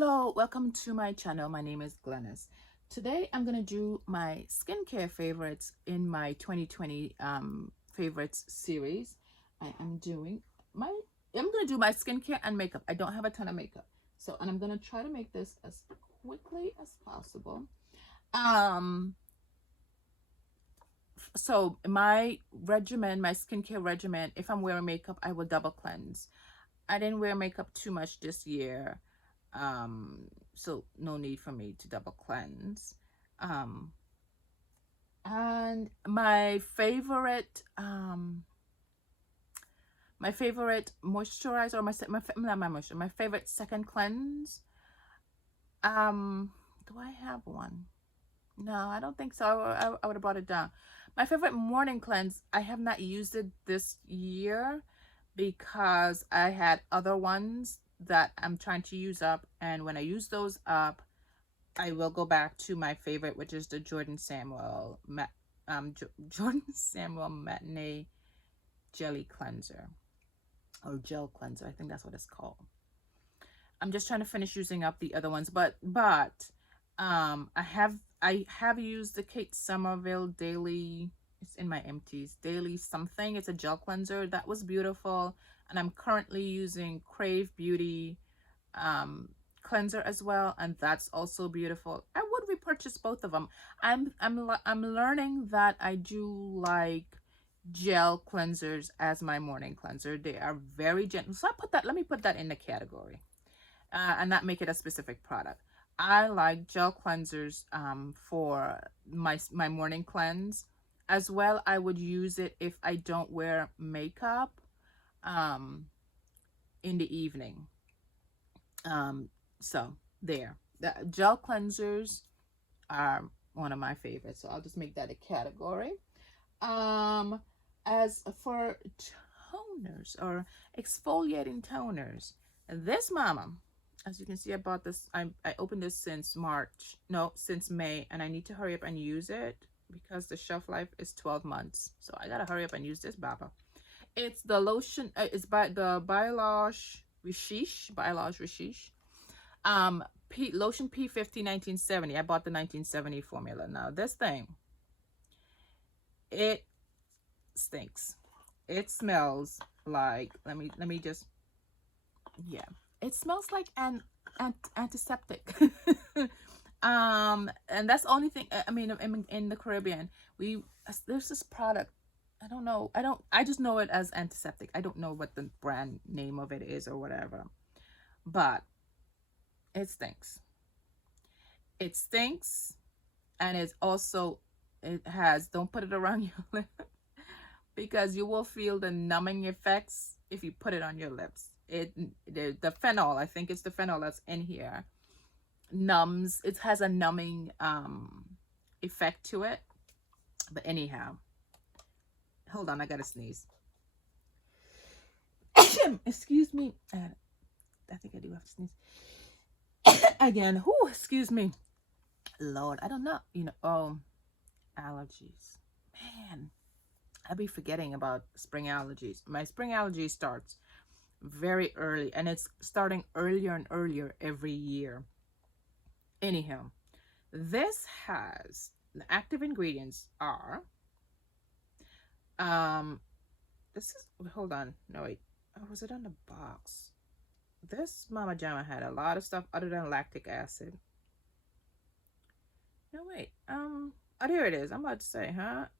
Hello, welcome to my channel. My name is Glennis. Today I'm going to do my skincare favorites in my 2020 favorites series. I'm going to do my skincare and makeup. I don't have a ton of makeup. And I'm going to try to make this as quickly as possible. So my regimen, my skincare regimen, if I'm wearing makeup, I will double cleanse. I didn't wear makeup too much this year, so no need for me to double cleanse. And my favorite moisturizer, or my favorite second cleanse, do I have one? No, I don't think so. I would have brought it down. My favorite morning cleanse, I have not used it this year because I had other ones that I'm trying to use up, and when I use those up, I will go back to my favorite, which is the Jordan Samuel Matinee Jelly Cleanser, or Gel Cleanser. I think that's what it's called. I'm just trying to finish using up the other ones, but I have used the Kate Somerville Daily. It's in my empties. Daily something. It's a gel cleanser. That was beautiful. And I'm currently using Crave Beauty cleanser as well, and that's also beautiful. I would repurchase both of them. I'm learning that I do like gel cleansers as my morning cleanser. They are very gentle. So let me put that in the category, and not make it a specific product. I like gel cleansers for my morning cleanse. As well, I would use it if I don't wear makeup in the evening. So there. The gel cleansers are one of my favorites. So I'll just make that a category. As for toners or exfoliating toners, this mama, as you can see, I bought this. I opened this since May, and I need to hurry up and use it because the shelf life is 12 months. So I gotta hurry up and use this baba. It's the lotion. It's by the Biolage Rishish. Lotion P50 1970. I bought the 1970 formula. Now this thing, it stinks. It smells like, let me just, yeah, it smells like an antiseptic. And that's the only thing. I mean, in the Caribbean, there's this product. I just know it as antiseptic. I don't know what the brand name of it is or whatever, but it stinks. It stinks, and it has, don't put it around your lip because you will feel the numbing effects if you put it on your lips. The phenol, I think it's the phenol that's in here, numbs. It has a numbing effect to it. But anyhow, hold on, I gotta sneeze. Excuse me. I think I do have to sneeze again. Whoo, excuse me. Lord, I don't know. Allergies. Man, I be forgetting about spring allergies. My spring allergy starts very early, and it's starting earlier and earlier every year. Anyhow, this has, the active ingredients are, hold on, no wait, was it on the box? This Mama Jamma had a lot of stuff other than lactic acid. No wait, oh, here it is. I'm about to say,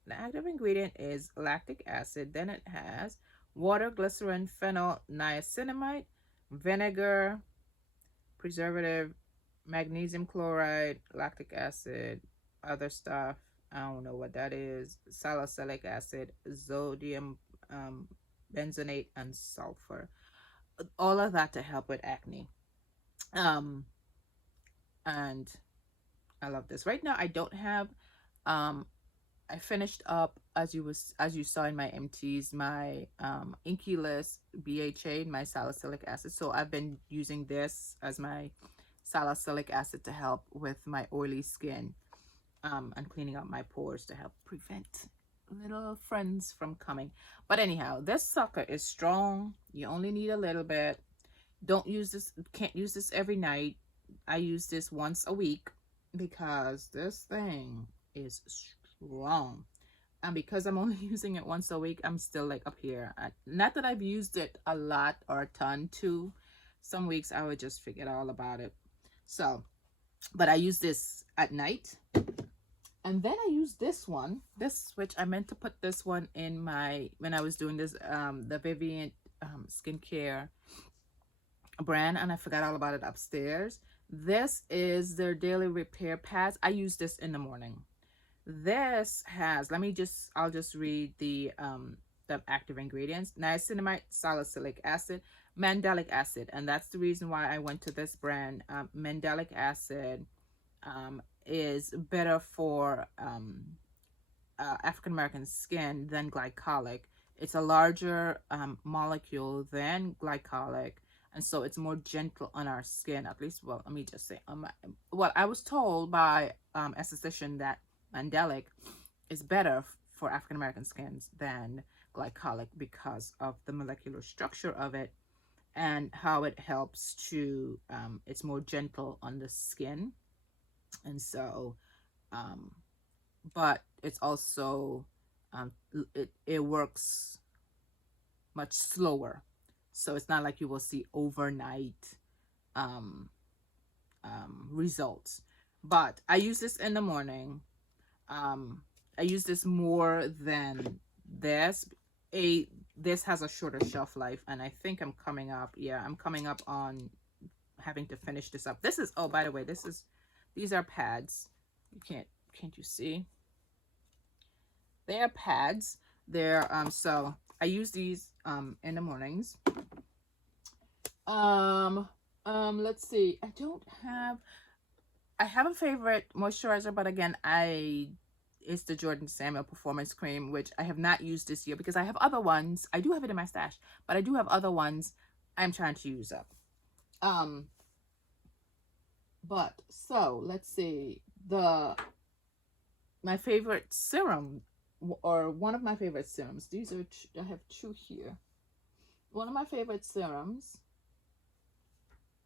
the active ingredient is lactic acid. Then it has water, glycerin, phenol, niacinamide, vinegar, preservative, magnesium chloride, lactic acid, other stuff. I don't know what that is. Salicylic acid, sodium benzoate, and sulfur. All of that to help with acne. And I love this. Right now I don't have I finished up, as you saw in my empties, my Inky List BHA, my salicylic acid. So I've been using this as my salicylic acid to help with my oily skin, and cleaning out my pores to help prevent little friends from coming. But anyhow, this sucker is strong. You only need a little bit. Don't use this, can't use this every night. I use this once a week because this thing is strong. And because I'm only using it once a week, I'm still like up here. Not that I've used it a lot or a ton too. Some weeks I would just forget all about it. So, but I use this at night. And then I use this one, this, which I meant to put this one in my, when I was doing this, the Vivian skincare brand, and I forgot all about it upstairs. This is their daily repair pads. I use this in the morning. This has, I'll just read the active ingredients: niacinamide, salicylic acid, mandelic acid. And that's the reason why I went to this brand. Mandelic acid is better for African American skin than glycolic. It's a larger molecule than glycolic, and so it's more gentle on our skin. At least, well, let me just say, well, I was told by a esthetician that mandelic is better for African American skins than glycolic because of the molecular structure of it and how it helps to it's more gentle on the skin. And so but it's also it works much slower, so it's not like you will see overnight um, results. But I use this in the morning. I use this more than this. This has a shorter shelf life, and I think I'm coming up. Yeah, I'm coming up on having to finish this up. This is, oh, by the way, these are pads. You can't you see? They are pads. They're so I use these in the mornings. Let's see. I have a favorite moisturizer, but again, it's the Jordan Samuel Performance Cream, which I have not used this year because I have other ones. I do have it in my stash, but I do have other ones I'm trying to use up. But so let's see. My favorite serum, or one of my favorite serums. These are I have two here. One of my favorite serums.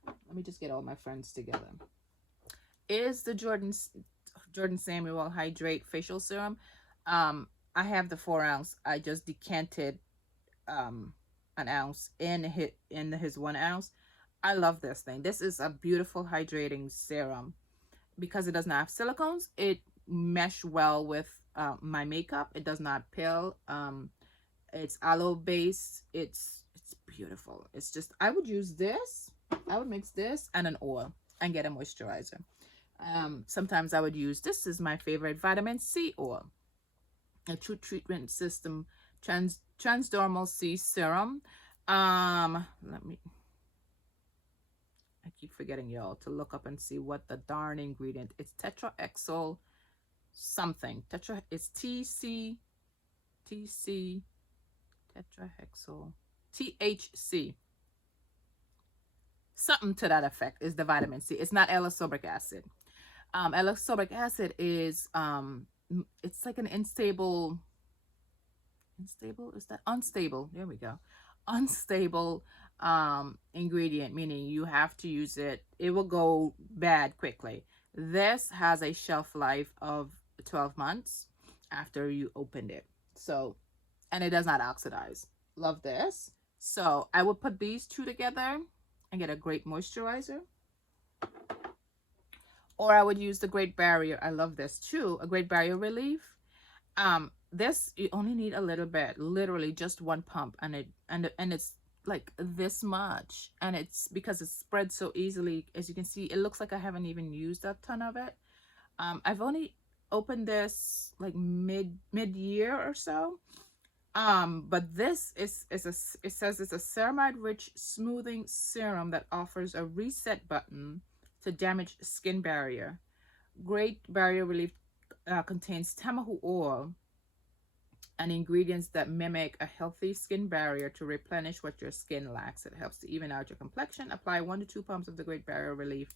Let me just get all my friends together. Is the Jordan Samuel Hydrate Facial Serum. I have the 4 ounce. I just decanted an ounce in his 1 ounce. I love this thing. This is a beautiful hydrating serum because it does not have silicones. It mesh well with my makeup. It does not peel. It's aloe based. It's beautiful. It's just, I would use this. I would mix this and an oil and get a moisturizer. Sometimes I would use, this is my favorite, vitamin C oil, a true treatment system transdermal C serum. Let me, I keep forgetting y'all to look up and see what the darn ingredient. It's tetrahexyl something. It's TC tetrahexyl THC. Something to that effect is the vitamin C. It's not L-ascorbic acid. L-ascorbic acid is it's like an unstable, is that unstable? There we go. Unstable ingredient, meaning you have to use it. It will go bad quickly. This has a shelf life of 12 months after you opened it. So, and it does not oxidize. Love this. So I would put these two together and get a great moisturizer. Or I would use the Great Barrier. I love this too. A Great Barrier Relief. This, you only need a little bit, literally just one pump, and it's like this much, and it's because it spreads so easily. As you can see, it looks like I haven't even used a ton of it. I've only opened this like mid-year or so. But this it says it's a ceramide rich smoothing serum that offers a reset button to damaged skin barrier. Great Barrier Relief contains tamahu oil and ingredients that mimic a healthy skin barrier to replenish what your skin lacks. It helps to even out your complexion. Apply 1 to 2 pumps of the Great Barrier Relief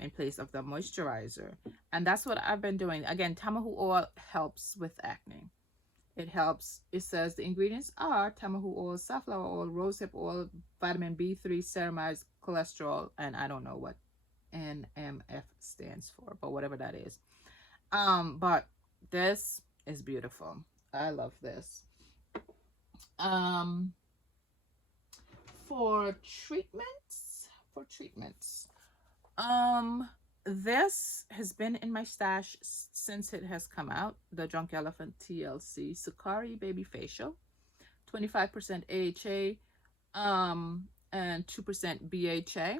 in place of the moisturizer. And that's what I've been doing. Again, tamahu oil helps with acne. It helps. It says the ingredients are tamahu oil, safflower oil, rosehip oil, vitamin B3, ceramides, cholesterol, and I don't know what NMF stands for, but whatever that is. But this is beautiful. I love this. Um, for treatments, this has been in my stash since it has come out. The Drunk Elephant TLC Sakari Baby Facial, 25% AHA, and 2% BHA.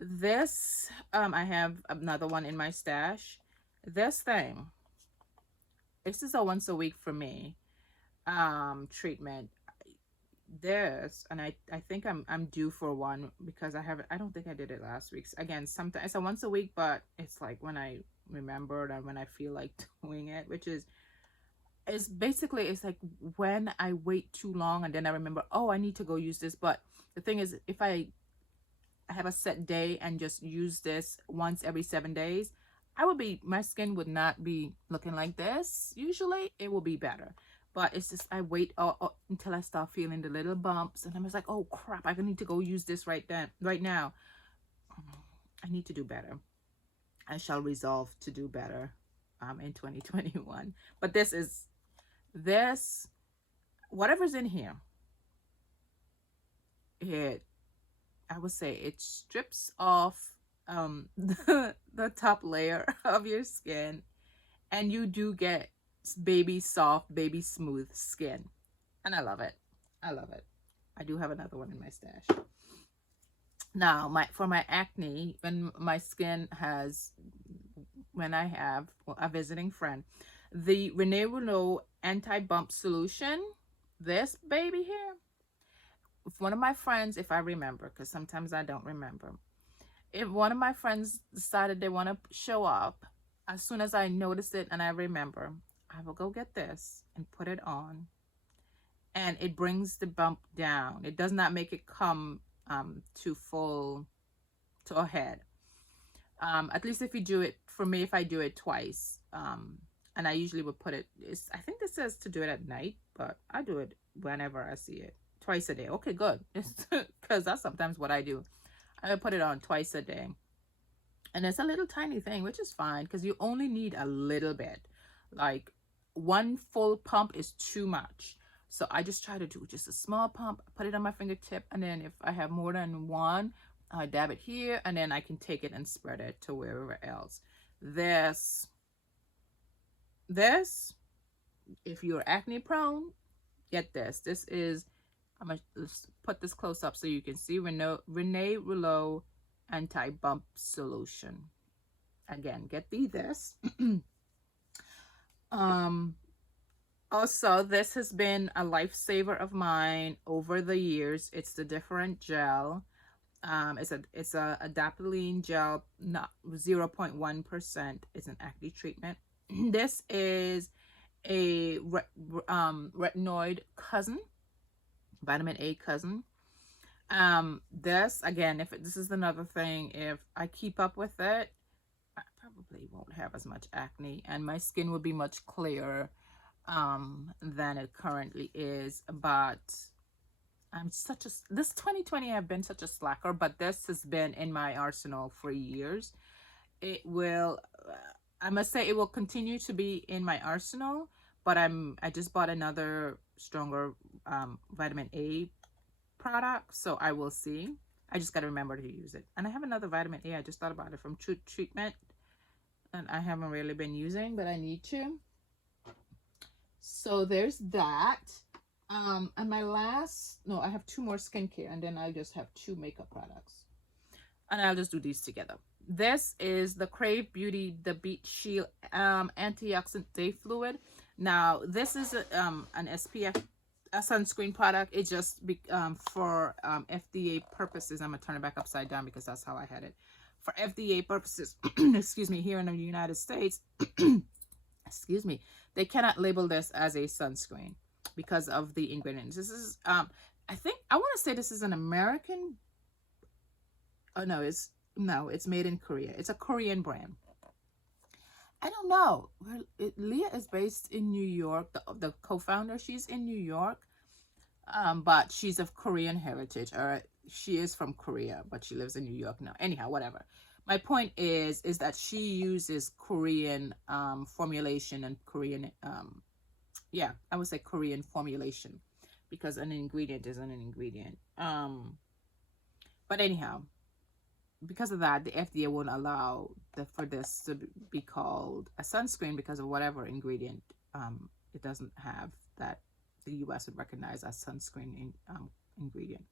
This, I have another one in my stash. This thing, this is a once a week for me, treatment. This, and I think I'm due for one because I don't think I did it last week. Again, sometimes it's a once a week, but it's like when I remembered and when I feel like doing it, which is it's basically it's like when I wait too long and then I remember, oh, I need to go use this. But the thing is, if I have a set day and just use this once every 7 days, my skin would not be looking like this. Usually it will be better, but it's just I wait until I start feeling the little bumps and I'm just like, oh crap, I need to go use this right now. I need to do better. I shall resolve to do better in 2021. But this whatever's in here, I would say it strips off the top layer of your skin, and you do get baby soft, baby smooth skin, and I love it. I love it. I do have another one in my stash. Now, for my acne, when I have a visiting friend, the Rene Renault anti-bump solution, this baby here, if one of my friends, if I remember, because sometimes I don't remember, if one of my friends decided they want to show up, as soon as I notice it and I remember, I will go get this and put it on, and it brings the bump down. It does not make it come to a head. At least if you do it, for me, if I do it twice, and I usually would put it, I think this says to do it at night, but I do it whenever I see it. Twice a day. Okay, good. Because that's sometimes what I do. I put it on twice a day. And it's a little tiny thing, which is fine because you only need a little bit. Like one full pump is too much. So I just try to do just a small pump, put it on my fingertip, and then if I have more than one, I dab it here, and then I can take it and spread it to wherever else. This, if you're acne prone, get this. This is, I'm going to put this close up so you can see Rene Renault anti-bump solution. Again, get this. Also, this has been a lifesaver of mine over the years. It's the different gel. It's a adapalene gel, not 0.1%. It's an acne treatment. This is a retinoid cousin, vitamin A cousin. This again, this is another thing, if I keep up with it, I probably won't have as much acne and my skin will be much clearer than it currently is. But this 2020 I've been such a slacker, but this has been in my arsenal for years. It will I must say it will continue to be in my arsenal, but I just bought another stronger vitamin A product, so I will see. I just got to remember to use it. And I have another vitamin A, I just thought about it, from True Treatment, and I haven't really been using, but I need to. So there's that. And I have 2 more skincare, and then I just have 2 makeup products, and I'll just do these together. This is the Crave Beauty The Beet Shield Antioxidant Day Fluid. Now this is an SPF a sunscreen product. It just for FDA purposes. I'm gonna turn it back upside down because that's how I had it. For FDA purposes, excuse me, here in the United States, excuse me, they cannot label this as a sunscreen because of the ingredients. This is I want to say this is an American. Oh no, it's made in Korea. It's a Korean brand. I don't know. Leah is based in New York. The co-founder, she's in New York, but she's of Korean heritage. Or she is from Korea, but she lives in New York now. Anyhow, whatever. My point is that she uses Korean formulation and Korean yeah, I would say Korean formulation, because an ingredient is an ingredient. But anyhow, because of that, the FDA won't allow for this to be called a sunscreen because of whatever ingredient it doesn't have that the US would recognize as sunscreen ingredient.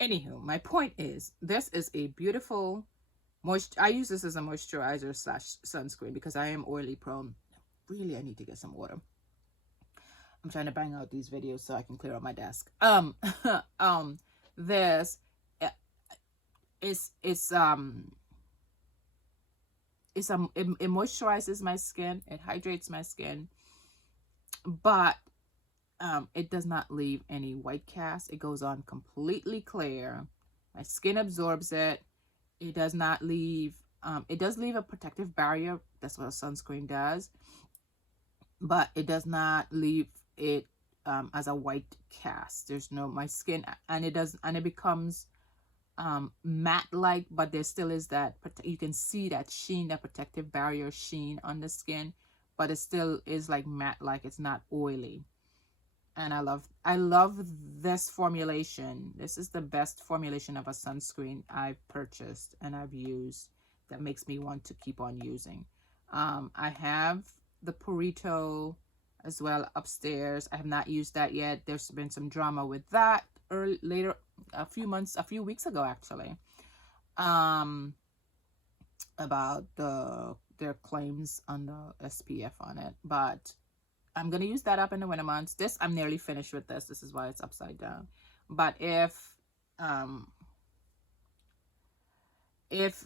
Anywho, my point is this is a beautiful I use this as a moisturizer slash sunscreen because I am oily prone. Really, I need to get some water. I'm trying to bang out these videos so I can clear out my desk. This is it moisturizes my skin, it hydrates my skin, but it does not leave any white cast. It goes on completely clear. My skin absorbs it. It does not leave it does leave a protective barrier. That's what a sunscreen does, but it does not leave it as a white cast. There's no my skin, and it becomes matte like, but there still is that, you can see that sheen, that protective barrier sheen on the skin, but it still is like matte like. It's not oily. And I love this formulation. This is the best formulation of a sunscreen I've purchased and I've used, that makes me want to keep on using. I have the Purito as well upstairs. I have not used that yet. There's been some drama with that later, a few weeks ago actually, about their claims on the SPF on it, but I'm gonna use that up in the winter months. This, I'm nearly finished with this. This is why it's upside down. But if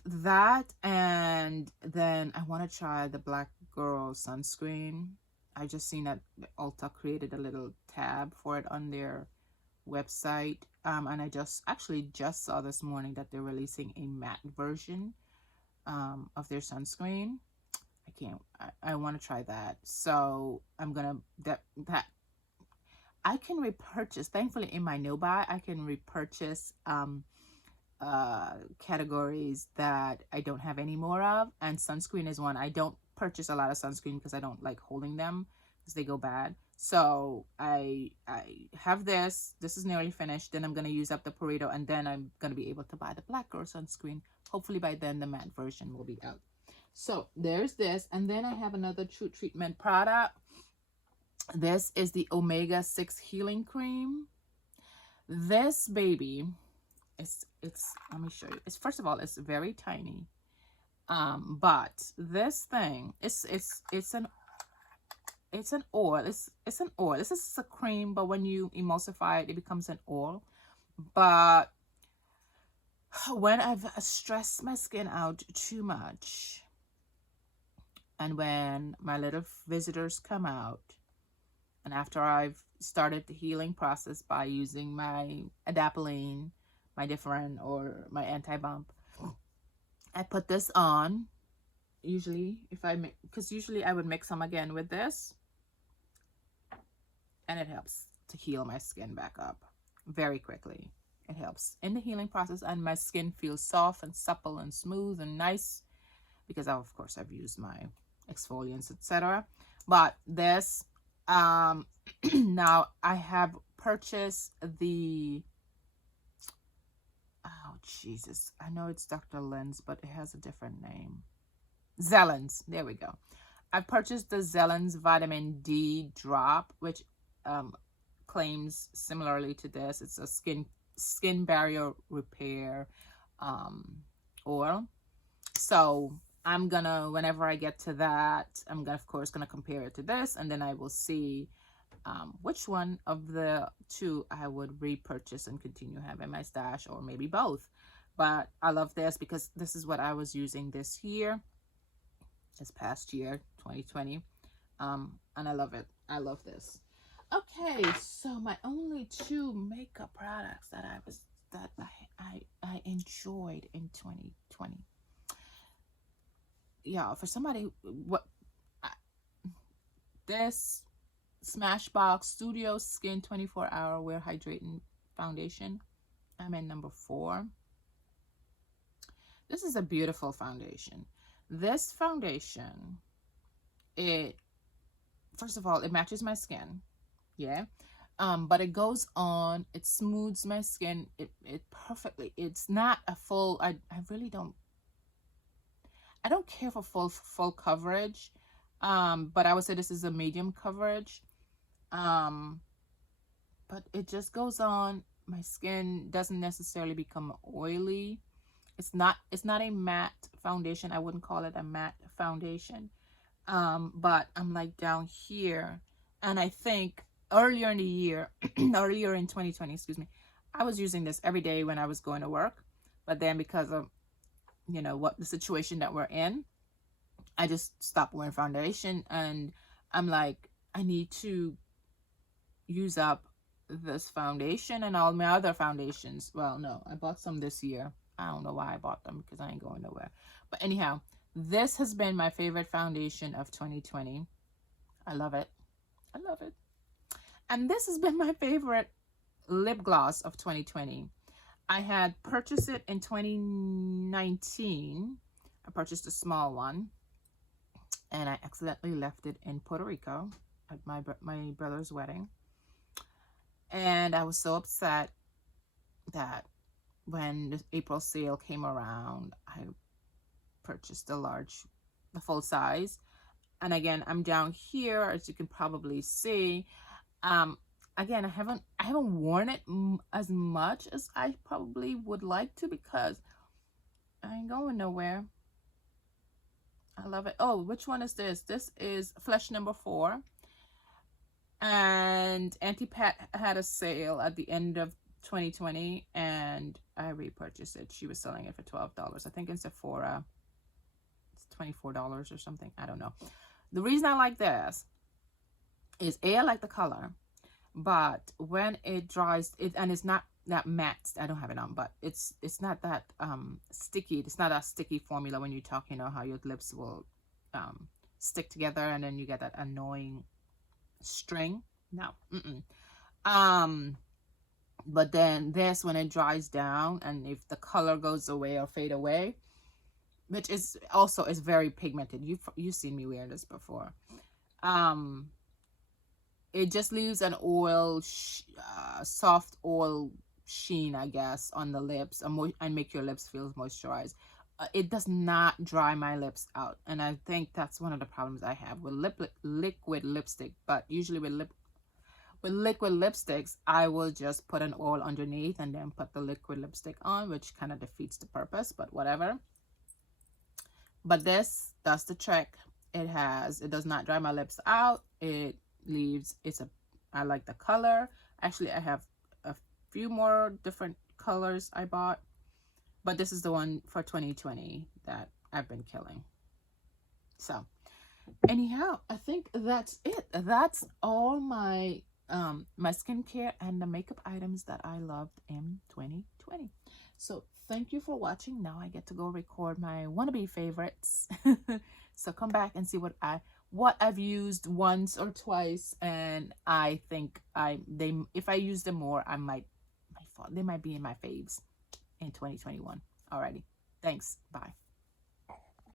that, and then I want to try the Black Girl sunscreen. I just seen that Ulta created a little tab for it on their website, and I just saw this morning that they're releasing a matte version of their sunscreen. I want to try that. So I'm gonna that I can repurchase. Thankfully, in my no buy, I can repurchase categories that I don't have any more of, and sunscreen is one. I don't purchase a lot of sunscreen because I don't like holding them because they go bad. So I have this. This is nearly finished. Then I'm gonna use up the Pareto, and then I'm gonna be able to buy the Black Girl sunscreen. Hopefully by then the matte version will be out. So there's this, and then I have another True Treatment product. This is the Omega-6 Healing Cream. This baby, it's let me show you. It's, first of all, it's very tiny. But this thing, it's an oil. It's an oil. This is a cream, but when you emulsify it, it becomes an oil. But when I've stressed my skin out too much, and when my little visitors come out, and after I've started the healing process by using my adapalene, my different, or my anti-bump, I put this on. Usually, if I make, because usually I would mix some again with this, and it helps to heal my skin back up very quickly. It helps in the healing process, and my skin feels soft and supple and smooth and nice because of course I've used my exfoliants, etc. But this now I have purchased the, oh Jesus, I know it's Dr. Lenz, but it has a different name. Zellens, there we go. I purchased the Zellens vitamin D drop, which claims similarly to this. It's a skin barrier repair oil. So I'm gonna, whenever I get to that, I'm gonna, of course, gonna compare it to this, and then I will see which one of the two I would repurchase and continue having my stash, or maybe both. But I love this because this is what I was using this past year, 2020, and I love it. I love this. Okay, so my only two makeup products that I enjoyed in 2020. Yeah, for somebody, this Smashbox Studio Skin 24-hour Wear Hydrating Foundation, I'm in number 4. This is a beautiful foundation. This foundation, it, first of all, it matches my skin. Yeah. But it goes on, it smooths my skin, it perfectly. It's not a full, I really don't care for full coverage. But I would say this is a medium coverage. Um, but it just goes on. My skin doesn't necessarily become oily. It's not a matte foundation. I wouldn't call it a matte foundation. But I'm like down here, and I think earlier in the year, earlier in 2020, excuse me, I was using this every day when I was going to work. But then because of, what the situation that we're in, I just stopped wearing foundation, and I'm like, I need to use up this foundation and all my other foundations. Well, no, I bought some this year. I don't know why I bought them, because I ain't going nowhere. But anyhow, this has been my favorite foundation of 2020. I love it. I love it. And this has been my favorite lip gloss of 2020. I had purchased it in 2019. I purchased a small one, and I accidentally left it in Puerto Rico at my brother's wedding. And I was so upset that when the April sale came around, I purchased the full size. And again, I'm down here, as you can probably see. Um, Again, I haven't worn it as much as I probably would like to, because I ain't going nowhere. I love it. Oh, which one is this? This is Flesh number 4. And Auntie Pat had a sale at the end of 2020, and I repurchased it. She was selling it for $12. I think in Sephora it's $24 or something. I don't know. The reason I like this is, A, I like the color, but when it dries, and it's not that matte. I don't have it on, but it's not that sticky. It's not a sticky formula when you talk, how your lips will stick together and then you get that annoying string. No. But then this, when it dries down, and if the color goes away or fade away, which is also is very pigmented. You've seen me wear this before. It just leaves an soft oil sheen, I guess, on the lips, and make your lips feel moisturized. It does not dry my lips out, and I think that's one of the problems I have with liquid lipstick. But usually with liquid lipsticks, I will just put an oil underneath and then put the liquid lipstick on, which kind of defeats the purpose, but whatever. But this does the trick. It does not dry my lips out. I like the color. Actually, I have a few more different colors I bought, but this is the one for 2020 that I've been killing. So anyhow, I think that's it. That's all my my skincare and the makeup items that I loved in 2020. So thank you for watching. Now I get to go record my wannabe favorites. So come back and see what I've used once or twice, and I think if I use them more, they might be in my faves in 2021. Alrighty, thanks. Bye.